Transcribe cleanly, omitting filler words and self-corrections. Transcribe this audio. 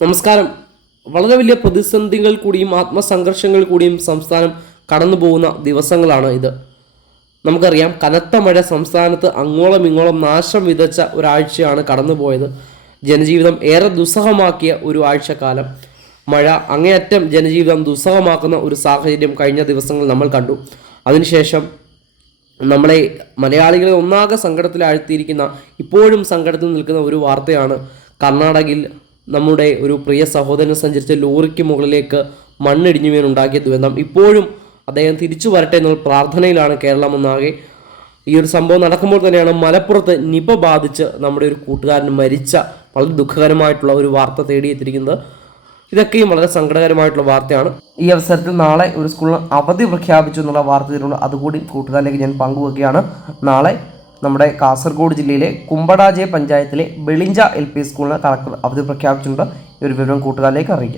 നമസ്കാരം. വളരെ വലിയ പ്രതിസന്ധികൾ കൂടിയും ആത്മസംഘർഷങ്ങൾ കൂടിയും സംസ്ഥാനം കടന്നു പോകുന്ന ദിവസങ്ങളാണ് ഇത്. നമുക്കറിയാം, കനത്ത മഴ സംസ്ഥാനത്ത് അങ്ങോളം ഇങ്ങോളം നാശം വിതച്ച ഒരാഴ്ചയാണ് കടന്നുപോയത്. ജനജീവിതം ഏറെ ദുസ്സഹമാക്കിയ ഒരു ആഴ്ചക്കാലം. മഴ അങ്ങേയറ്റം ജനജീവിതം ദുസ്സഹമാക്കുന്ന ഒരു സാഹചര്യം കഴിഞ്ഞ ദിവസങ്ങൾ നമ്മൾ കണ്ടു. അതിനുശേഷം നമ്മളെ മലയാളികളെ ഒന്നാകെ സങ്കടത്തിലാഴ്ത്തിയിരിക്കുന്ന, ഇപ്പോഴും സങ്കടത്തിൽ നിൽക്കുന്ന ഒരു വാർത്തയാണ് കർണാടകയിൽ നമ്മുടെ ഒരു പ്രിയ സഹോദരൻ സഞ്ചരിച്ച ലോറിക്ക് മുകളിലേക്ക് മണ്ണിടിഞ്ഞു വീണുണ്ടാക്കിയ ദുരന്തം. ഇപ്പോഴും അദ്ദേഹം തിരിച്ചു വരട്ടെ എന്നുള്ള പ്രാർത്ഥനയിലാണ് കേരളം ഒന്നാകെ. ഈ ഒരു സംഭവം നടക്കുമ്പോൾ തന്നെയാണ് മലപ്പുറത്ത് നിപ ബാധിച്ച് നമ്മുടെ ഒരു കൂട്ടുകാരൻ മരിച്ച വളരെ ദുഃഖകരമായിട്ടുള്ള ഒരു വാർത്ത തേടിയെത്തിയിരിക്കുന്നത്. ഇതൊക്കെയും വളരെ സങ്കടകരമായിട്ടുള്ള വാർത്തയാണ്. ഈ അവസരത്തിൽ നാളെ ഒരു സ്കൂളിന് അവധി പ്രഖ്യാപിച്ചു എന്നുള്ള വാർത്തയിലുണ്ട്. അതുകൂടി കൂട്ടുകാരിലേക്ക് ഞാൻ പങ്കുവെക്കുകയാണ്. നാളെ നമ്മുടെ കാസർഗോഡ് ജില്ലയിലെ കുമ്പടാജെ പഞ്ചായത്തിലെ വെളിഞ്ച LP സ്കൂളിന് കളക്ടർ അവധി പ്രഖ്യാപിച്ചിട്ടുണ്ട്. ഈ ഒരു വിവരം കൂട്ടുകാരിലേക്ക് അറിയിക്കാം.